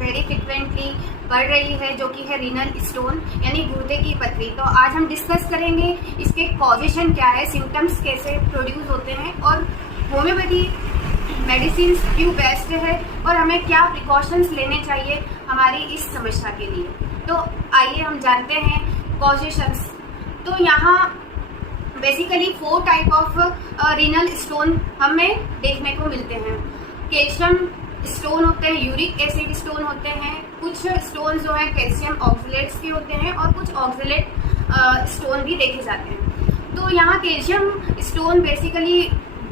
Very frequently बढ़ रही है, जो कि है रीनल स्टोन यानी गुर्दे की पथरी। तो आज हम डिस्कस करेंगे इसके कॉजेशन क्या है, सिम्टम्स कैसे प्रोड्यूस होते हैं और होम्योपैथी मेडिसिन क्यों बेस्ट है और हमें क्या प्रिकॉशंस लेने चाहिए हमारी इस समस्या के लिए। तो आइए हम जानते हैं कॉजेशंस। तो यहाँ basically 4 type of renal stone हमें देखने को मिलते हैं। कैल्शियम स्टोन होते हैं, यूरिक एसिड स्टोन होते हैं, कुछ स्टोन जो है कैल्शियम ऑक्सलेट्स के होते हैं और कुछ ऑक्सलेट स्टोन भी देखे जाते हैं। तो यहाँ कैल्शियम स्टोन बेसिकली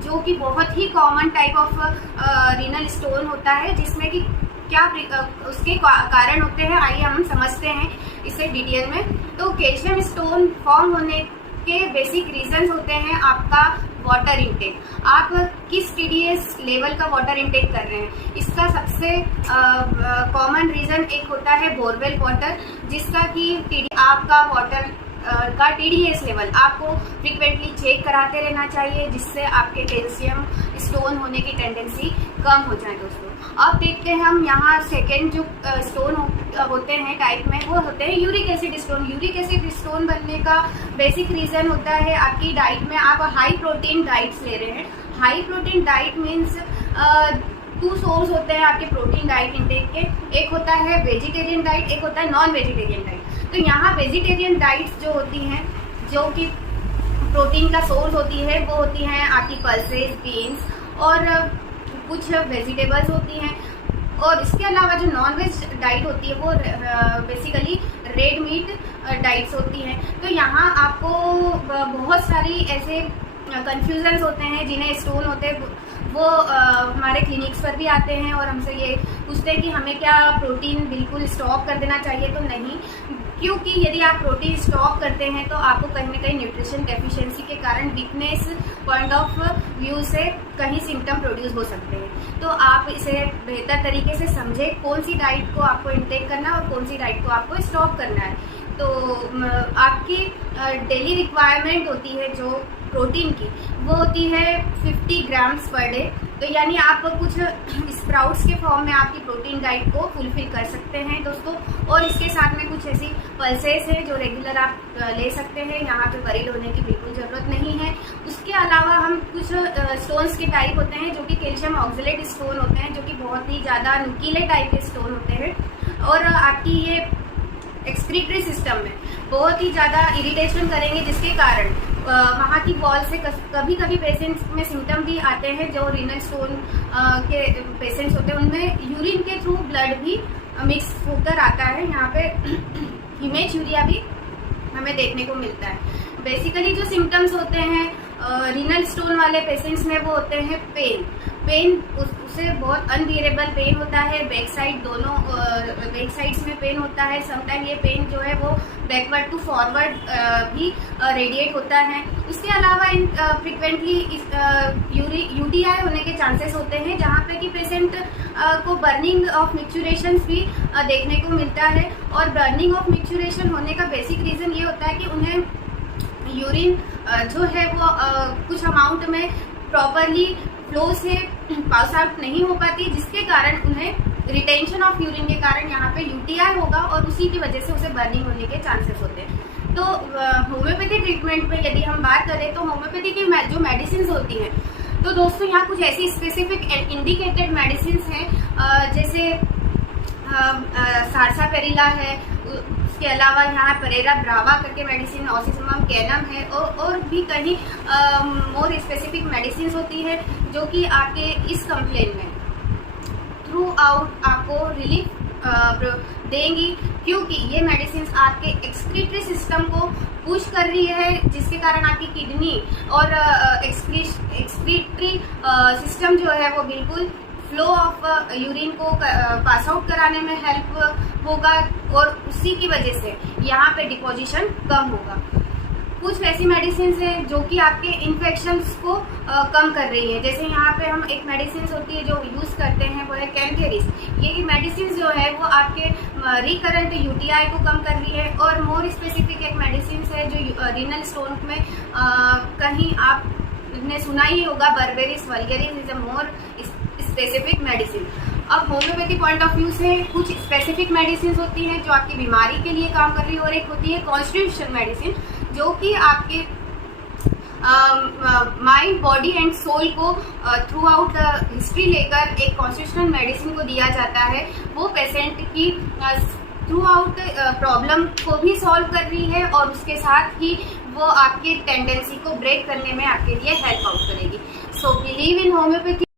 जो कि बहुत ही common type of renal stone होता है, जिसमें कि क्या उसके कारण होते हैं आइए हम समझते हैं इसे डिटेल में। तो कैल्शियम स्टोन फॉर्म होने के बेसिक रीजंस होते हैं आपका वाटर इनटेक, आप किस टीडीएस लेवल का वाटर इनटेक कर रहे हैं। इसका सबसे कॉमन रीजन एक होता है बोरवेल वाटर, जिसका कि आपका वाटर का टीडीएस लेवल आपको फ्रिक्वेंटली चेक कराते रहना चाहिए, जिससे आपके कैल्शियम स्टोन होने की टेंडेंसी कम हो जाए। दोस्तों अब देखते हैं हम यहाँ सेकेंड जो स्टोन होते हैं टाइप में, वो होते हैं uric acid stone. Uric acid stone बनने का बेसिक रीजन होता है आपकी डाइट में आप हाई प्रोटीन डाइट्स ले रहे हैं। High protein diet means 2 source होते हैं आपके प्रोटीन डाइट इंटेक के, एक होता है वेजिटेरियन डाइट, एक होता है नॉन वेजिटेरियन डाइट। तो यहाँ वेजिटेरियन डाइट्स जो होती हैं, जो कि प्रोटीन का सोर्स होती है, वो होती हैं आपकी पल्सेस, बीन्स और कुछ वेजिटेबल्स होती हैं। और इसके अलावा जो नॉन वेज डाइट होती है वो बेसिकली रेड मीट डाइट्स होती हैं। तो यहाँ आपको बहुत सारी ऐसे कन्फ्यूजन्स होते हैं, जिन्हें स्टोन होते हैं वो हमारे क्लिनिक्स पर भी आते हैं और हमसे ये पूछते हैं कि हमें क्या प्रोटीन बिल्कुल स्टॉप कर देना चाहिए। तो नहीं, क्योंकि यदि आप प्रोटीन स्टॉप करते हैं तो आपको कहीं ना कहीं न्यूट्रिशन डेफिशिएंसी के कारण वीकनेस पॉइंट ऑफ व्यू से कहीं सिम्टम प्रोड्यूस हो सकते हैं। तो आप इसे बेहतर तरीके से समझें कौन सी डाइट को आपको इंटेक करना है और कौन सी डाइट को आपको स्टॉप करना है। तो आपकी डेली रिक्वायरमेंट होती है जो प्रोटीन की, वो होती है 50 ग्राम्स पर डे। तो यानी आप कुछ स्प्राउट्स के फॉर्म में आपकी प्रोटीन डाइट को फुलफिल कर सकते हैं दोस्तों। और इसके साथ में कुछ ऐसी पल्सेस हैं जो रेगुलर आप ले सकते हैं, यहाँ पे वरीड होने की बिल्कुल ज़रूरत नहीं है। उसके अलावा हम कुछ स्टोन्स के टाइप होते हैं जो कि कैल्शियम ऑक्सलेट स्टोन होते हैं, जो कि बहुत ही ज़्यादा नुकीले टाइप के स्टोन होते हैं और आपकी ये एक्सक्रीटरी सिस्टम में बहुत ही ज़्यादा इरिटेशन करेंगे, जिसके कारण वहाँ की वॉल से कभी कभी पेशेंट्स में सिम्टम भी आते हैं। जो रीनल स्टोन के पेशेंट्स होते हैं उनमें यूरिन के थ्रू ब्लड भी मिक्स होकर आता है। यहाँ पे हीमेच्यूरिया भी हमें देखने को मिलता है। बेसिकली जो सिम्टम्स होते हैं रीनल स्टोन वाले पेशेंट्स में वो होते हैं पेन उसे बहुत अनबियरेबल पेन होता है, बैक साइड दोनों बैक साइड्स में पेन होता है। समटाइम ये पेन जो है वो बैकवर्ड टू फॉरवर्ड भी रेडिएट होता है। इसके अलावा फ्रिक्वेंटली यूटीआई होने के चांसेस होते हैं, जहाँ पे कि पेशेंट को बर्निंग ऑफ मिक्चुरेशन भी देखने को मिलता है। और बर्निंग ऑफ मिक्चुरेशन होने का बेसिक रीज़न ये होता है कि उन्हें यूरिन जो है वो कुछ अमाउंट में प्रॉपरली फ्लो से पास आउट नहीं हो पाती, जिसके कारण उन्हें रिटेंशन ऑफ यूरिन के कारण यहाँ पे यूटीआई होगा और उसी की वजह से उसे बर्निंग होने के चांसेस होते हैं। तो होम्योपैथी ट्रीटमेंट में यदि हम बात करें तो होम्योपैथी की जो मेडिसिन होती हैं, तो दोस्तों यहाँ कुछ ऐसी स्पेसिफिक इंडिकेटेड मेडिसिन हैं, जैसे सारसा पेरिला है, उसके अलावा यहाँ पेरेरा ब्रावा करके मेडिसिन, ऑसिसमम कैनम है और भी कहीं मोर स्पेसिफिक मेडिसिन होती है जो कि आपके इस कंप्लेन में थ्रू आउट आपको रिलीफ देंगी, क्योंकि ये मेडिसिन आपके एक्सक्रीटरी सिस्टम को पुश कर रही है, जिसके कारण आपकी किडनी और एक्सक्रीटरी सिस्टम जो है वो बिल्कुल फ्लो ऑफ यूरिन को पास आउट कराने में हेल्प होगा और उसी की वजह से यहाँ पे डिपोजिशन कम होगा। कुछ ऐसी मेडिसिन है जो कि आपके इन्फेक्शंस को कम कर रही है। जैसे यहाँ पे हम एक मेडिसिन होती है जो यूज़ करते हैं वो है कैंथेरिस। ये मेडिसिन जो है वो आपके रिकरेंट यूटीआई को कम कर रही है। और मोर स्पेसिफिक एक मेडिसिन है जो रीनल स्टोन में कहीं आपने सुना ही होगा, berberis vulgaris is a more specific medicine. अब होम्योपैथी पॉइंट ऑफ व्यू से कुछ स्पेसिफिक मेडिसिन होती हैं जो आपकी बीमारी के लिए काम कर रही है, और एक होती है कॉन्स्टिट्यूशनल मेडिसिन जो कि आपके माइंड, बॉडी एंड सोल को थ्रू आउट द हिस्ट्री लेकर एक कॉन्स्टिट्यूशनल मेडिसिन को दिया जाता है। वो पेशेंट की थ्रू आउट प्रॉब्लम को भी सॉल्व कर रही है और उसके साथ ही वो आपके टेंडेंसी को ब्रेक करने में आपके लिए हेल्प आउट करेगी। So believe in homeopathy.